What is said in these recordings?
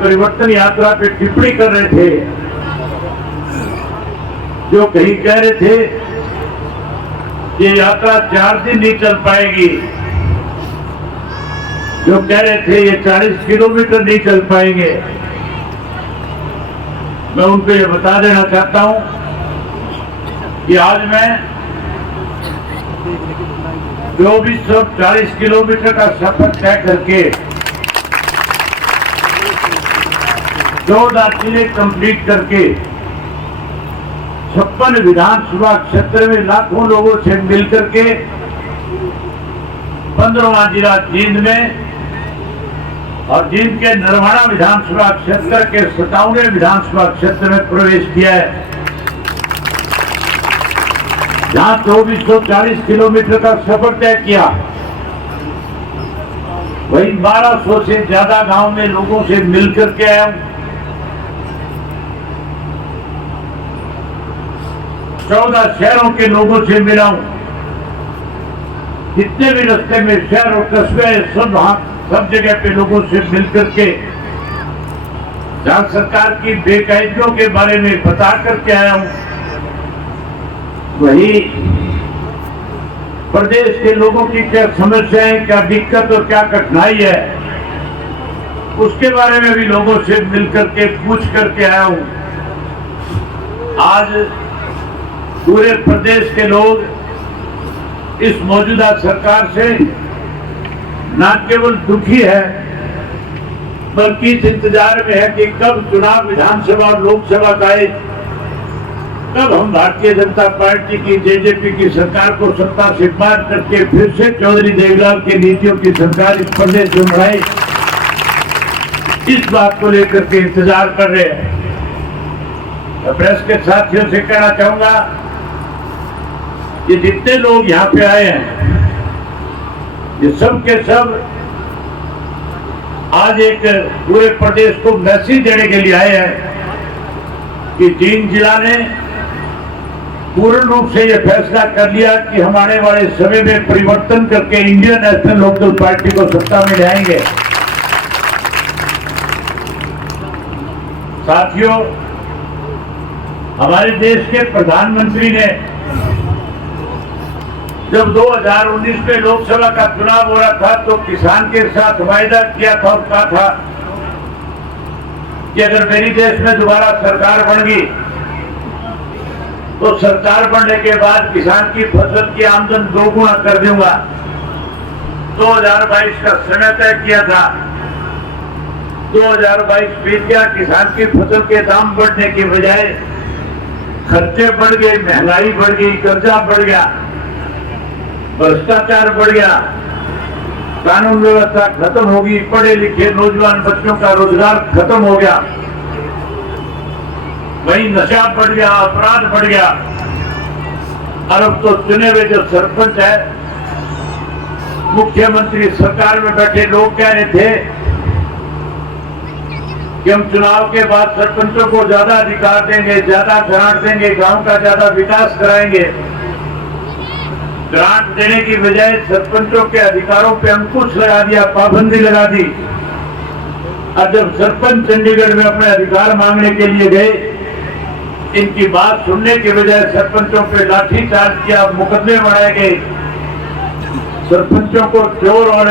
परिवर्तन यात्रा पे टिप्पणी कर रहे थे, जो कहीं कह रहे थे ये यात्रा 4 दिन नहीं चल पाएगी, जो कह रहे थे ये 40 किलोमीटर नहीं चल पाएंगे। मैं उनको ये बता देना चाहता हूं कि आज मैं 2440 किलोमीटर का सफर तय करके 14 जिले कंप्लीट करके 56 विधानसभा क्षेत्र में लाखों लोगों से मिलकर के 15वां जिला जींद में और जींद के नरवाड़ा विधानसभा क्षेत्र के 57वें विधानसभा क्षेत्र में प्रवेश किया है, जहां 2440 किलोमीटर का सफर तय किया। वही 1200 से ज्यादा गांव में लोगों से मिलकर के आया हूं। 14 शहरों के लोगों से मिला हूं। जितने भी रास्ते में शहर और कस्बे सब जगह पे लोगों से मिलकर के जहां सरकार की बेकायदियों के बारे में बता करके आया हूं, वही प्रदेश के लोगों की क्या समस्याएं, क्या दिक्कत और क्या कठिनाई है, उसके बारे में भी लोगों से मिलकर के पूछ करके आया हूं। आज पूरे प्रदेश के लोग इस मौजूदा सरकार से न केवल दुखी है, बल्कि इस इंतजार में है कि कब चुनाव विधानसभा और लोकसभा का आए, कब हम भारतीय जनता पार्टी की जेजेपी की सरकार को सत्ता से पार करके फिर से चौधरी देवीलाल की नीतियों की सरकार इस प्रदेश में बढ़ाए, इस बात को लेकर के इंतजार कर रहे हैं। मैं प्रेस के साथियों से कहना चाहूंगा कि जितने लोग यहाँ पे आए हैं, ये सब के सब आज एक पूरे प्रदेश को मैसेज देने के लिए आए हैं कि जींद जिला ने पूर्ण रूप से ये फैसला कर लिया कि हम आने वाले समय में परिवर्तन करके इंडियन नेशनल लोकदल पार्टी को सत्ता में लाएंगे। साथियों, हमारे देश के प्रधानमंत्री ने जब 2019 में लोकसभा का चुनाव हो रहा था तो किसान के साथ वायदा किया था और कहा था कि अगर मेरी देश में दोबारा सरकार बन गई तो सरकार बनने के बाद किसान की फसल की आमदन 2 गुना कर दूंगा। 2022 का समय तय किया था, 2022 बीत गया, किसान की फसल के दाम बढ़ने की बजाय खर्चे बढ़ गए, महंगाई बढ़ गई, कर्जा बढ़ गया, भ्रष्टाचार बढ़ गया, कानून व्यवस्था खत्म होगी, पढ़े लिखे नौजवान बच्चों का रोजगार खत्म हो गया, वही नशा बढ़ गया, अपराध बढ़ गया। और अब तो चुने हुए जो सरपंच है, मुख्यमंत्री सरकार में बैठे लोग कह रहे थे कि हम चुनाव के बाद सरपंचों को ज्यादा अधिकार देंगे, ज्यादा ग्रांट देंगे, गांव का ज्यादा विकास कराएंगे। ग्रांट देने की बजाय सरपंचों के अधिकारों पे अंकुश लगा दिया, पाबंदी लगा दी। और जब सरपंच चंडीगढ़ में अपने अधिकार मांगने के लिए गए, इनकी बात सुनने के बजाय सरपंचों पे लाठीचार्ज किया, मुकदमे बढ़ाए गए, सरपंचों को चोर और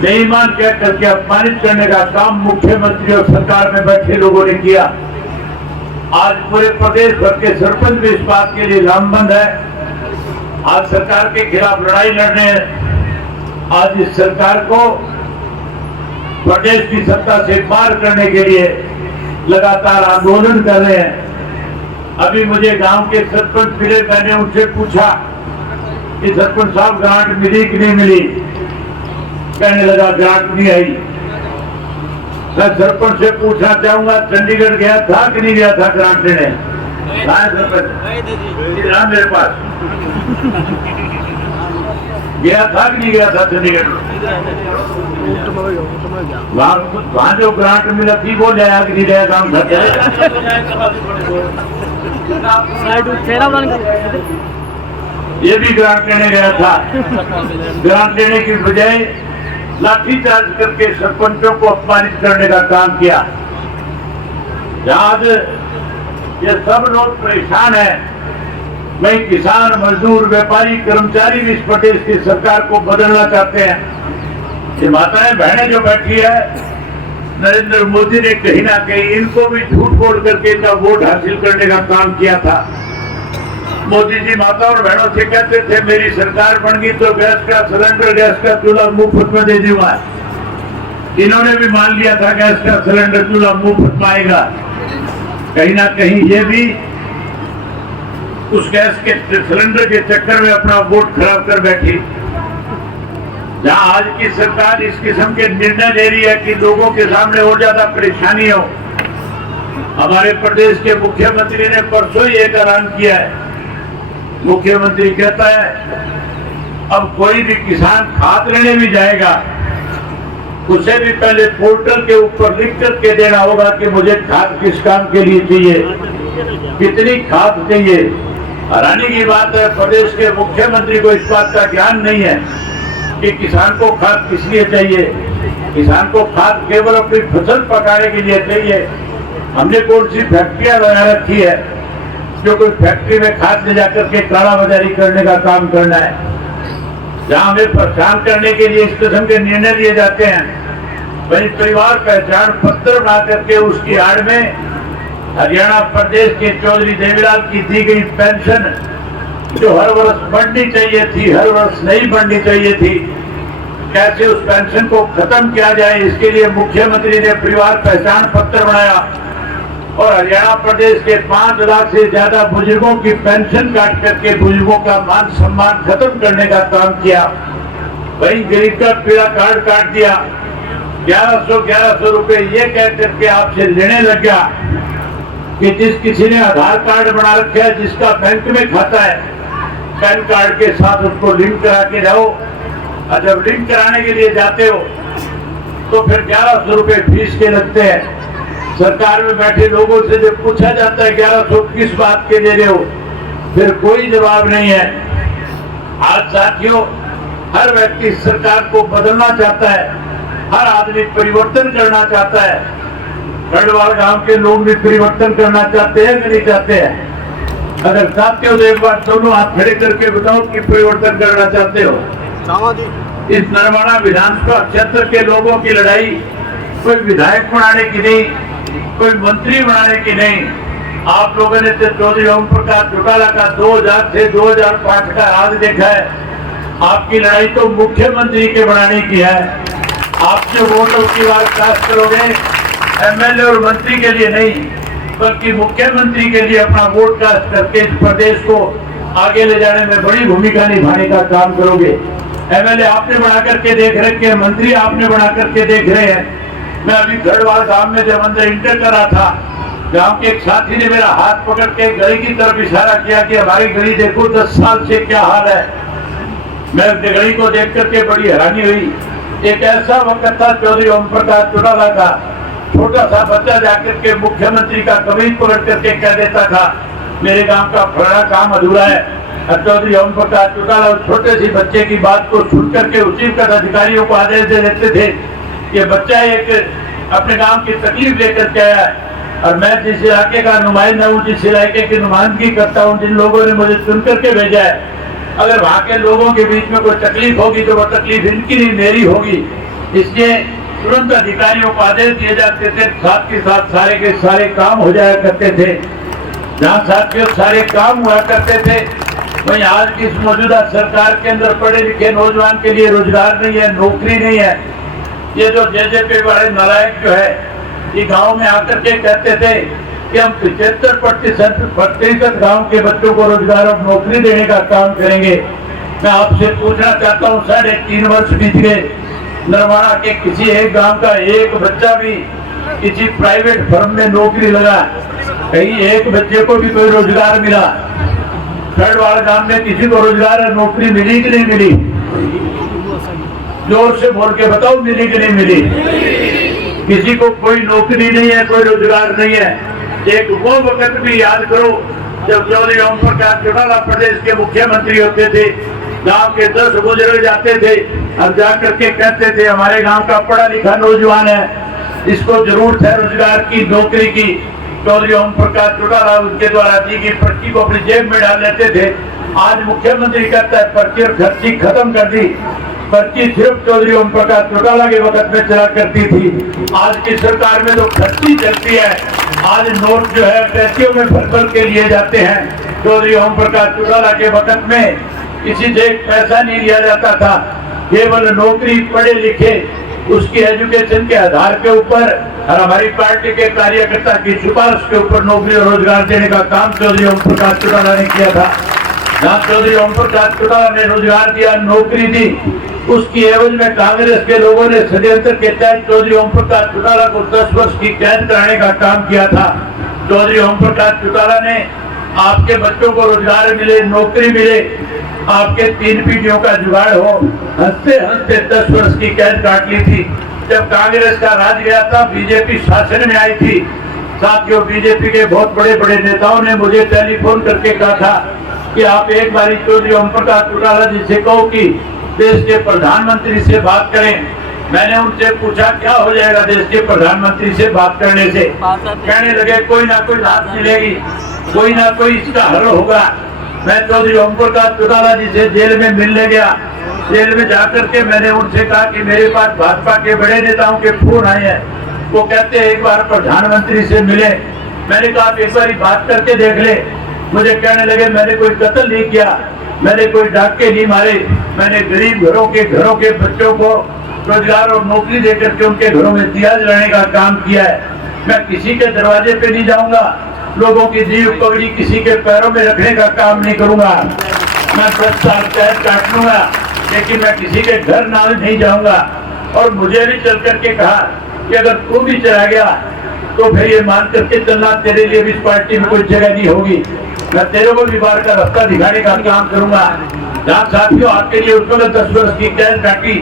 बेईमान कह करके अपमानित करने का काम मुख्यमंत्री और सरकार में बैठे लोगों ने किया। आज पूरे प्रदेश भर के सरपंच भी इस बात के लिए लामबंद है। आज सरकार के खिलाफ लड़ाई लड़ रहे हैं। आज इस सरकार को प्रदेश की सत्ता से पार करने के लिए लगातार आंदोलन कर रहे हैं। अभी मुझे गांव के सरपंच मिले, मैंने उनसे पूछा कि सरपंच साहब ग्रांट मिली कि नहीं मिली, कहने लगा ग्रांट नहीं आई। मैं सरपंच से पूछना चाहूंगा, चंडीगढ़ गया था कि नहीं गया था ग्रांट लेने? सरपंच मेरे पास गया था कि नहीं गया था चंडीगढ़? वहां जो ग्रांट मिला थी वो लिया कि नहीं लिया काम करते? ये भी ग्रांट लेने गया था। ग्रांट लेने की बजाय लाठीचार्ज करके सरपंचों को अपमानित करने का काम किया। जहां आज ये सब लोग परेशान हैं, वही किसान, मजदूर, व्यापारी, कर्मचारी भी इस प्रदेश की सरकार को बदलना चाहते हैं। ये माताएं बहनें जो बैठी है, नरेंद्र मोदी ने कहीं ना कहीं इनको भी झूठ बोल करके इनका वोट हासिल करने का काम किया था। मोदी जी माता और बहनों से कहते थे मेरी सरकार बन गई तो गैस का सिलेंडर, गैस का चूल्हा मुफ्त में दे दूंगा। इन्होंने भी मान लिया था गैस का सिलेंडर, चूल्हा मुफ्त में आएगा। कहीं ना कहीं ये भी उस गैस के सिलेंडर के चक्कर में अपना वोट खराब कर बैठी। जहां आज की सरकार इस किस्म के निर्णय ले रही है कि लोगों के सामने और ज्यादा परेशानी हो। हमारे प्रदेश के मुख्यमंत्री ने परसों ही एक ऐलान किया है। मुख्यमंत्री कहता है अब कोई भी किसान खाद लेने भी जाएगा, उसे भी पहले पोर्टल के ऊपर लिख करके देना होगा कि मुझे खाद किस काम के लिए चाहिए, कितनी खाद चाहिए। हैरानी की बात है, प्रदेश के मुख्यमंत्री को इस बात का ज्ञान नहीं है कि किसान को खाद किस लिए चाहिए। किसान को खाद केवल अपनी फसल पकाने के लिए चाहिए। हमने कौन सी फैक्ट्रियां लगा रखी है जो कोई फैक्ट्री में खाद ले जाकर के काला बाजारी करने का काम करना है। जहां हमें परेशान करने के लिए इस किस्म के निर्णय लिए जाते हैं, वही परिवार पहचान पत्र बना करके उसकी आड़ में हरियाणा प्रदेश के चौधरी देवीलाल की दी गई पेंशन जो हर वर्ष बढ़नी चाहिए थी, हर वर्ष नहीं बढ़नी चाहिए थी, कैसे उस पेंशन को खत्म किया जाए, इसके लिए मुख्यमंत्री ने परिवार पहचान पत्र बनाया और हरियाणा प्रदेश के 5 लाख से ज्यादा बुजुर्गों की पेंशन काट करके बुजुर्गों का मान सम्मान खत्म करने का काम किया। वही गरीब का पीला कार्ड काट दिया। 1100 रुपए ये कह करके आपसे लेने लग गया कि जिस किसी ने आधार कार्ड बना रखा है, जिसका बैंक में खाता है, पैन कार्ड के साथ उसको लिंक करा के जाओ। और जब लिंक कराने के लिए जाते हो तो फिर 1100 रुपए फीस के लगते हैं। सरकार में बैठे लोगों से जब पूछा जाता है 1100 किस बात के दे रहे हो, फिर कोई जवाब नहीं है। आज साथियों, हर व्यक्ति सरकार को बदलना चाहता है, हर आदमी परिवर्तन करना चाहता है। गढ़वाल गांव के लोग भी परिवर्तन करना चाहते हैं कि नहीं चाहते हैं? अगर चाहते हो तो एक बार दोनों हाथ खड़े करके बताओ कि परिवर्तन करना चाहते हो। इस नरवाड़ा विधानसभा क्षेत्र के लोगों की लड़ाई कोई विधायक बनाने की नहीं, कोई मंत्री बनाने की नहीं। आप लोगों ने तो चौधरी ओम प्रकाश चौटाला का 2000 से 2005 का राज देखा है। आपकी लड़ाई तो मुख्यमंत्री के बनाने की है। आप जो वोटों की बात कास्ट करोगे एमएलए और मंत्री के लिए नहीं, बल्कि मुख्यमंत्री के लिए अपना वोट कास्ट करके इस प्रदेश को आगे ले जाने में बड़ी भूमिका निभाने का काम करोगे। एमएलए आपने बना करके देख रखे हैं, मंत्री आपने बना करके देख रहे हैं। मैं अभी गढ़वाल गांव में जब अंदर इंटर कर रहा था, गांव के एक साथी ने मेरा हाथ पकड़ के गली की तरफ इशारा किया कि हमारी गली देखो 10 साल से क्या हाल है। मैं गली को देख करके बड़ी हैरानी हुई। एक ऐसा वक्त था चौधरी ओम प्रकाश चौटाला का, छोटा सा बच्चा जाकर के मुख्यमंत्री का कमीज पकड़ करके कह देता था मेरे गांव का फलाना काम अधूरा है। और चौधरी ओम प्रकाश चौटाला उस छोटे सी बच्चे की बात को सुन करके उसी अधिकारियों को आदेश दे देते थे ये बच्चा एक अपने गांव की तकलीफ लेकर के आया है और मैं जिस इलाके का नुमाइंदा हूँ, जिस इलाके की नुमाइंदगी करता हूँ, जिन लोगों ने मुझे चुन करके भेजा है, अगर वहाँ के लोगों के बीच में कोई तकलीफ होगी तो वो तकलीफ इनकी नहीं मेरी होगी। इसलिए तुरंत अधिकारियों को आदेश दिए जाते थे, साथ के साथ सारे के सारे काम हो जाया करते थे। जहाँ साथियों सारे काम हुआ करते थे, वहीं आज की इस मौजूदा सरकार के अंदर पढ़े लिखे नौजवान के लिए रोजगार नहीं है, नौकरी नहीं है। ये जो जेजेपी वाले नालायक जो है, ये गांव में आकर के कहते थे कि हम 75% गांव के बच्चों को रोजगार और नौकरी देने का काम करेंगे। मैं आपसे पूछना चाहता हूँ, 3.5 वर्ष बीत गए, नरवाड़ा के किसी एक गांव का एक बच्चा भी किसी प्राइवेट फर्म में नौकरी लगा, कहीं एक बच्चे को भी कोई रोजगार मिला? गढ़वाल गांव में किसी को रोजगार और नौकरी मिली कि नहीं मिली? जोर से बोल के बताओ, मिली कि नहीं मिली? किसी को कोई नौकरी नहीं है, कोई रोजगार नहीं है। एक वो वक्त भी याद करो जब चौधरी ओम प्रकाश चौटाला प्रदेश के मुख्यमंत्री होते थे, गांव के 10 बुजुर्ग जाते थे और जाकर के कहते थे हमारे गांव का पढ़ा लिखा नौजवान है, इसको जरूरत है रोजगार की, नौकरी की। चौधरी ओम प्रकाश चौटाला उसके द्वारा दी गई पर्ची को अपनी जेब में डाल लेते थे। आज मुख्यमंत्री कहता है पर्ची और खर्ची खत्म कर दी। पर्ची सिर्फ चौधरी ओम प्रकाश चौटाला के वक्त में चला करती थी। आज की सरकार में तो खर्ची चलती है। आज नोट जो है टैक्सियों में भर के लिए जाते हैं। चौधरी ओम प्रकाश चौटाला के वक्त में किसी से पैसा नहीं लिया जाता था। केवल नौकरी, पढ़े लिखे, उसकी एजुकेशन के आधार के ऊपर और हमारी पार्टी के कार्यकर्ता की सिफारिश के ऊपर नौकरी और रोजगार देने का काम चौधरी ओम प्रकाश चौटाला ने किया था। जहाँ चौधरी ओम प्रकाश चौटाला ने रोजगार दिया, नौकरी दी, उसकी एवज में कांग्रेस के लोगों ने षड्यंत्र के तहत चौधरी ओम प्रकाश चौटाला को 10 वर्ष की कैद कराने का काम किया था। चौधरी ओम प्रकाश चौटाला ने आपके बच्चों को रोजगार मिले, नौकरी मिले, आपके 3 पीढ़ियों का जुगाड़ हो, हंसते हंसते 10 वर्ष की कैद काट ली थी। जब कांग्रेस का राज गया था, बीजेपी शासन में आई थी। साथियों, बीजेपी के बहुत बड़े बड़े नेताओं ने मुझे टेलीफोन करके कहा था कि आप एक बारी चौधरी ओम प्रकाश चौटाला जी से कहो कि देश के प्रधानमंत्री से बात करें। मैंने उनसे पूछा क्या हो जाएगा देश के प्रधानमंत्री से बात करने से? कहने लगे कोई ना कोई राहत मिलेगी, कोई ना कोई इसका हल होगा। मैं चौधरी ओम प्रकाश चौटाला जी से जेल में मिलने गया। जेल में जाकर के मैंने उनसे कहा कि मेरे पास भाजपा के बड़े नेताओं के फोन आए हैं, वो कहते हैं एक बार प्रधानमंत्री से मिले। मैंने कहा आप एक बार बात करके देख ले। मुझे कहने लगे मैंने कोई कत्ल नहीं किया, मैंने कोई डाके नहीं मारे, मैंने गरीब घरों के बच्चों को रोजगार और नौकरी देकर के उनके घरों में दिया जलाने का काम किया है। मैं किसी के दरवाजे पे नहीं जाऊंगा, लोगों की जीव पगड़ी किसी के पैरों में रखने का काम नहीं करूंगा। मैं 10 साल कैद काट लूंगा, लेकिन मैं किसी के घर ना नहीं जाऊंगा। और मुझे भी चल करके कहा कि अगर तू भी चला गया तो फिर ये मान करके चलना तेरे लिए भी इस पार्टी में कोई जगह नहीं होगी। मैं तेरे को भी बार का रास्ता दिखाने का काम करूंगा। जहाँ साथियों आपके लिए उसको 10 वर्ष की कैद काटी,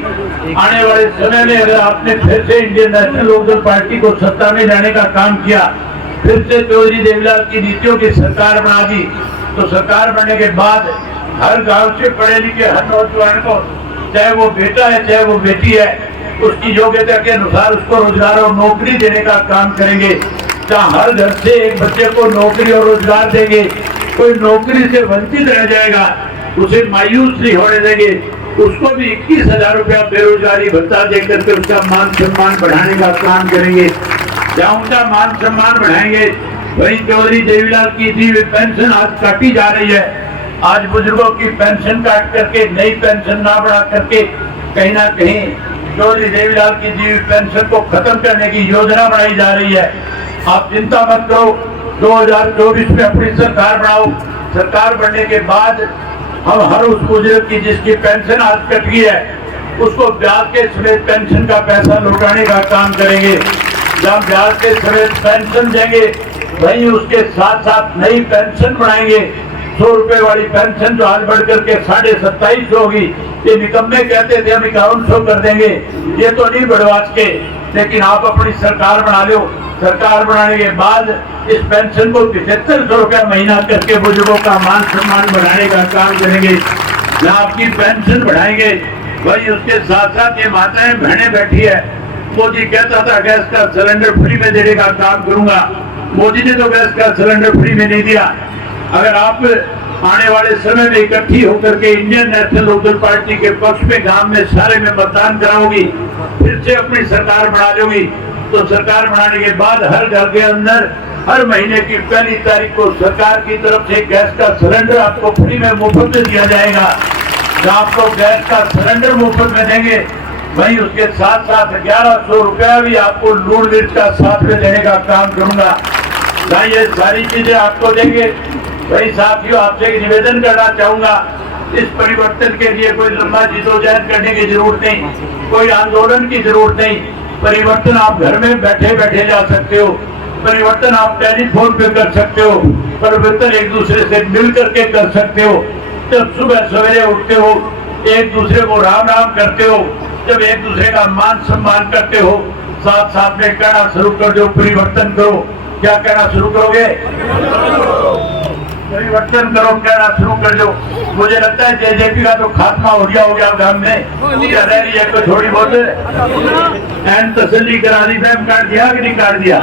आने वाले समय में अगर आपने फिर से इंडियन नेशनल लोकदल पार्टी को सत्ता में लाने का काम किया, फिर से चौधरी देवीलाल की नीतियों की सरकार बना दी, तो सरकार बनने के बाद हर गांव से पढ़े लिखे हर नौजवान को, चाहे वो बेटा है चाहे वो बेटी है, उसकी योग्यता के अनुसार उसको रोजगार और नौकरी देने का काम करेंगे। जहाँ हर घर से एक बच्चे को नौकरी और रोजगार देंगे, कोई नौकरी से वंचित रह जाएगा उसे मायूस नहीं होने देंगे, उसको भी 21,000 रुपया बेरोजगारी भत्ता देकर के उसका मान सम्मान बढ़ाने का काम करेंगे। जहाँ उनका मान सम्मान बढ़ाएंगे, वही चौधरी देवीलाल की दी हुई पेंशन आज काटी जा रही है। आज बुजुर्गों की पेंशन काट करके नई पेंशन ना बढ़ा करके कहीं ना कहीं चौधरी देवीलाल की दी हुई पेंशन को खत्म करने की योजना बनाई जा रही है। आप चिंता मत करो, 2024 में अपनी सरकार बनाओ। सरकार बनने के बाद हम हर उस बुजुर्ग की जिसकी पेंशन आज कट गई है, उसको ब्याज के समेत पेंशन का पैसा लौटाने का काम करेंगे। जब ब्याज के समेत पेंशन देंगे, वहीं उसके साथ साथ नई पेंशन बनाएंगे। 100 रुपए वाली पेंशन जो आज बढ़कर के 2750 होगी, ये निकम्मे कहते थे हम 5100 कर देंगे, ये तो नहीं बढ़वा के, लेकिन आप अपनी सरकार बना लो। सरकार बनाने के बाद इस पेंशन को 7500 रुपया महीना करके बुजुर्गों का मान सम्मान बढ़ाने का काम करेंगे। जहाँ आपकी पेंशन बढ़ाएंगे, वही उसके साथ साथ ये माताएं बहनें बैठी है। मोदी कहता था गैस का सिलेंडर फ्री में देने का काम करूंगा, मोदी ने तो गैस का सिलेंडर फ्री में नहीं दिया। अगर आप आने वाले समय में इकट्ठी होकर के इंडियन नेशनल लोकदल पार्टी के पक्ष में गांव में सारे में मतदान कराओगी, फिर से अपनी सरकार बना लोगी, तो सरकार बनाने के बाद हर घर के अंदर हर महीने की 1 तारीख को सरकार की तरफ से गैस का सिलेंडर आपको फ्री में मुफ्त में दिया जाएगा। जहाँ आपको गैस का सिलेंडर मुफ्त में देंगे, वहीं उसके साथ साथ 1100 रुपया भी आपको लूण मिर्च का साथ में देने का काम करूंगा। जहाँ ये सारी चीजें आपको देंगे, वही साथियों आपसे निवेदन करना चाहूंगा, इस परिवर्तन के लिए कोई लंबा जिदोजहद करने की जरूरत नहीं, कोई आंदोलन की जरूरत नहीं। परिवर्तन आप घर में बैठे बैठे ला सकते हो, परिवर्तन आप टेलीफोन पे कर सकते हो, परिवर्तन एक दूसरे से मिल करके कर सकते हो। जब सुबह सवेरे उठते हो, एक दूसरे को राम राम करते हो, जब एक दूसरे का मान सम्मान करते हो, साथ साथ में कहना शुरू कर दो परिवर्तन करो। क्या कहना शुरू करोगे? परिवर्तन करो, कहना शुरू कर दो। मुझे लगता है जेजेपी का तो खात्मा हो गया गांव में, क्या रह रही है कोई थोड़ी बहुत एंड तसल्ली करा दी, काट दिया कि नहीं काट दिया?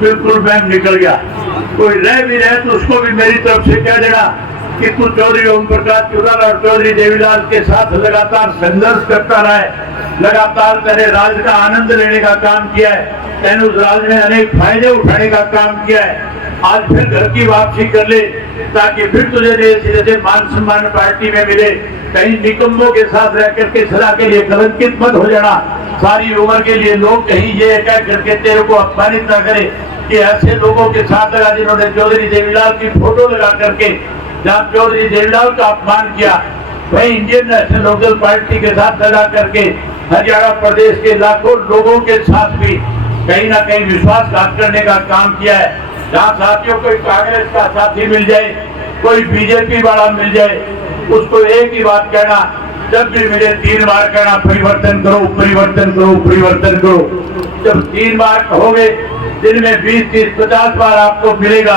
बिल्कुल बैंक निकल गया। कोई रह भी रहे तो उसको भी मेरी तरफ से कह देना कि तू चौधरी ओम प्रकाश चौटाला और चौधरी देवीलाल के साथ लगातार संघर्ष करता रहा है, लगातार तेरे राज का आनंद लेने का काम किया है, तेने उस राज में अनेक फायदे उठाने का काम किया है। आज फिर घर की वापसी कर ले ताकि फिर तुझे जैसे मान सम्मान पार्टी में मिले। कहीं निकम्बों के साथ रह करके सदा के लिए कलंकित मत हो जाना। सारी उम्र के लिए लोग कहीं ये कह करके तेरे को अपमानित ना करे कि ऐसे लोगों के साथ लगा जिन्होंने चौधरी देवीलाल की फोटो लगा करके जहाँ चौधरी देवीलाल का अपमान किया, वही इंडियन नेशनल लोकदल पार्टी के साथ लगा करके हरियाणा प्रदेश के लाखों लोगों के साथ भी कहीं ना कहीं विश्वासघात करने का काम किया है। जहाँ साथियों कोई कांग्रेस का साथी मिल जाए, कोई बीजेपी वाला मिल जाए, उसको एक ही बात कहना, जब भी मिले 3 बार कहना परिवर्तन करो, परिवर्तन करो, परिवर्तन करो। जब 3 बार कहोगे, दिन में 20, 30, 50 बार आपको मिलेगा।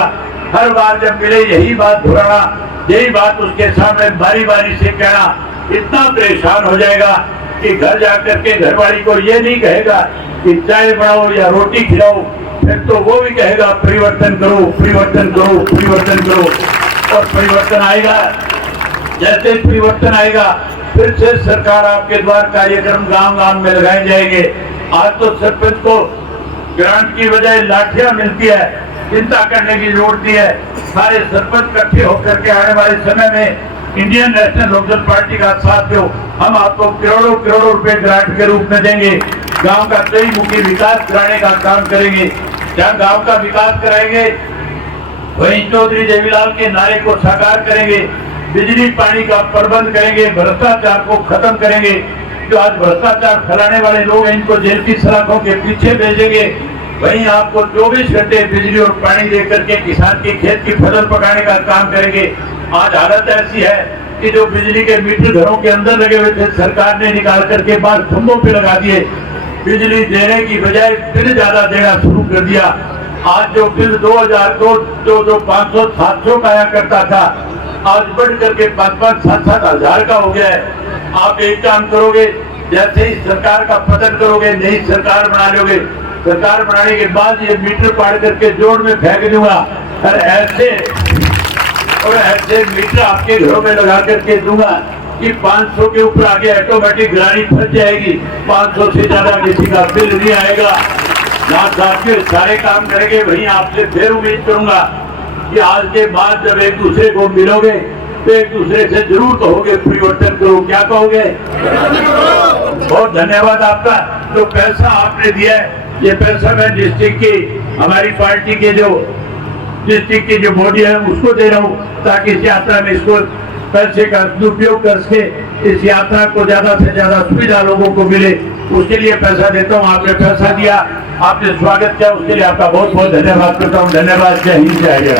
हर बार जब मिले यही बात दोहराना, यही बात उसके सामने बारी बारी से कहना। इतना परेशान हो जाएगा कि घर जाकर के घरवाली को ये नहीं कहेगा कि चाय बनाओ या रोटी खिलाओ, फिर तो वो भी कहेगा परिवर्तन करो, परिवर्तन करो, परिवर्तन करो। और परिवर्तन आएगा, जैसे परिवर्तन आएगा फिर से सरकार आपके द्वार कार्यक्रम गांव गांव में लगाए जाएंगे। आज तो सरपंच को ग्रांट की बजाय लाठियां मिलती है, चिंता करने की जरूरत नहीं है। सारे सरपंच इकट्ठे होकर के आने वाले समय में इंडियन नेशनल लोकदल पार्टी का साथ दो, हम आपको करोड़ों करोड़ों रुपए ग्रांट के रूप में देंगे। गांव का कई मुखी विकास कराने का काम करेंगे। जहाँ गांव का विकास कराएंगे वहीं चौधरी देवीलाल के नारे को साकार करेंगे, बिजली पानी का प्रबंध करेंगे, भ्रष्टाचार को खत्म करेंगे। जो आज भ्रष्टाचार फैलाने वाले लोग हैं इनको जेल की सलाखों के पीछे भेजेंगे। वहीं आपको 24 घंटे बिजली और पानी देकर के किसान की खेत की फसल पकाने का काम करेंगे। आज हालत ऐसी है कि जो बिजली के मीटर घरों के अंदर लगे हुए थे सरकार ने निकाल करके बाहर खंभों पे लगा दिए। बिजली देने की बजाय बिल ज्यादा देना शुरू कर दिया। आज जो बिल 2002 जो 500 700 का आया करता था, आज बढ़ करके 5-5 7-7 हजार का हो गया है। आप एक काम करोगे, जैसे ही सरकार का पतन करोगे नई सरकार बना लोगे, सरकार बनाने के बाद ये मीटर पाड़ करके जोड़ में फेंक दूंगा और ऐसे मीटर आपके घरों में लगा करके दूंगा कि 500 के ऊपर आगे ऑटोमेटिक गाड़ी फंस जाएगी, 500 से ज्यादा किसी का बिल नहीं आएगा। जहाँ साथियों सारे काम करेंगे वहीं आपसे फिर उम्मीद करूंगा कि आज के बाद जब एक दूसरे को मिलोगे तो एक दूसरे से जरूर कहोगे परिवर्तन करो। क्या कहोगे? बहुत धन्यवाद आपका। जो पैसा आपने दिया है ये पैसा मैं डिस्ट्रिक्ट की हमारी पार्टी के जो डिस्ट्रिक्ट की जो बॉडी है उसको दे रहा हूँ ताकि इस यात्रा में इसको पैसे का दुरुपयोग करके इस यात्रा को ज्यादा से ज्यादा सुविधा लोगों को मिले, उसके लिए पैसा देता हूँ। आपने पैसा दिया, आपने स्वागत किया, उसके लिए आपका बहुत बहुत धन्यवाद करता हूँ। धन्यवाद। जय हिंद, जय हरियाणा।